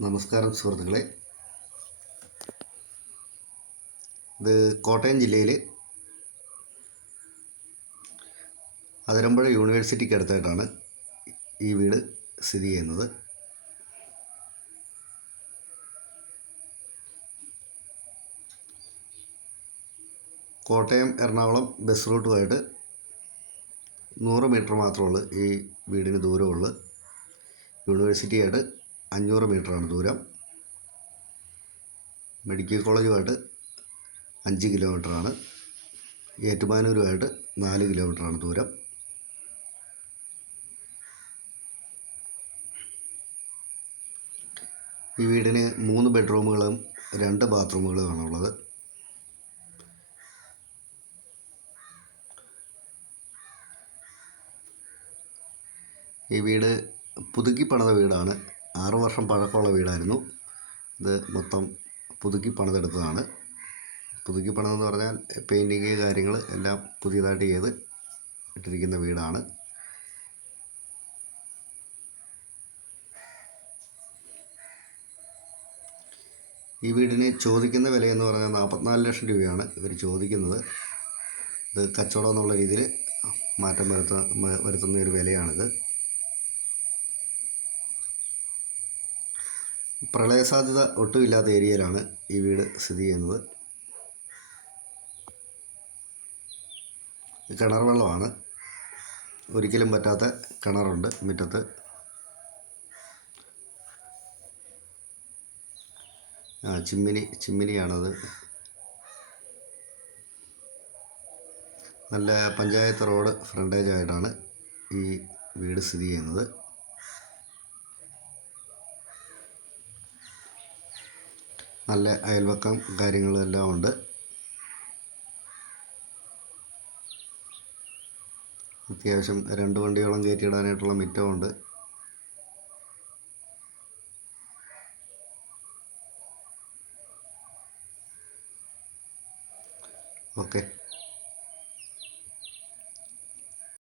നമസ്കാരം സുഹൃത്തുക്കളെ. ഇത് കോട്ടയം ജില്ലയിൽ അതിരമ്പുഴ യൂണിവേഴ്സിറ്റിക്ക് അടുത്തായിട്ടാണ് ഈ വീട് സ്ഥിതി ചെയ്യുന്നത്. കോട്ടയം എറണാകുളം ബസ് റൂട്ടുമായിട്ട് നൂറ് മീറ്റർ മാത്രമുള്ളൂ ഈ വീടിന് ദൂരമുള്ളൂ. യൂണിവേഴ്സിറ്റിയായിട്ട് അഞ്ഞൂറ് മീറ്ററാണ് ദൂരം. മെഡിക്കൽ കോളേജുമായിട്ട് അഞ്ച് കിലോമീറ്ററാണ്. ഏറ്റുമാനൂരുമായിട്ട് നാല് കിലോമീറ്ററാണ് ദൂരം. ഈ വീടിന് മൂന്ന് ബെഡ്റൂമുകളും രണ്ട് ബാത്റൂമുകളുമാണ് ഉള്ളത്. ഈ വീട് പുതുക്കി പണിത വീടാണ്. ആറു വർഷം പഴക്കമുള്ള വീടായിരുന്നു. ഇത് മൊത്തം പുതുക്കി പണിതെടുത്തതാണ്. പുതുക്കി പണിതെന്ന് പറഞ്ഞാൽ പെയിന്റിങ് കാര്യങ്ങൾ എല്ലാം പുതിയതായിട്ട് ചെയ്ത് ഇട്ടിരിക്കുന്ന വീടാണ്. ഈ വീടിന് ചോദിക്കുന്ന വിലയെന്ന് പറഞ്ഞാൽ നാൽപ്പത്തിനാല് ലക്ഷം രൂപയാണ് ഇവർ ചോദിക്കുന്നത്. ഇത് കച്ചവടം എന്നുള്ള രീതിയിൽ മാറ്റം വരുത്ത വരുത്തുന്ന ഒരു വിലയാണിത്. പ്രളയ സാധ്യത ഒട്ടുമില്ലാത്ത ഏരിയയിലാണ് ഈ വീട് സ്ഥിതി ചെയ്യുന്നത്. കിണർ വെള്ളമാണ്. ഒരിക്കലും പറ്റാത്ത കിണറുണ്ട് മുറ്റത്ത്. ആ ചിമ്മിനി ചിമ്മിനിയാണത്. നല്ല പഞ്ചായത്ത് റോഡ് ഫ്രണ്ടേജായിട്ടാണ് ഈ വീട് സ്ഥിതി ചെയ്യുന്നത്. നല്ല അയൽവക്കം കാര്യങ്ങളെല്ലാം ഉണ്ട്. അത്യാവശ്യം രണ്ട് വണ്ടിയോളം കയറ്റിയിടാനായിട്ടുള്ള മിറ്റമുണ്ട് ഓക്കെ.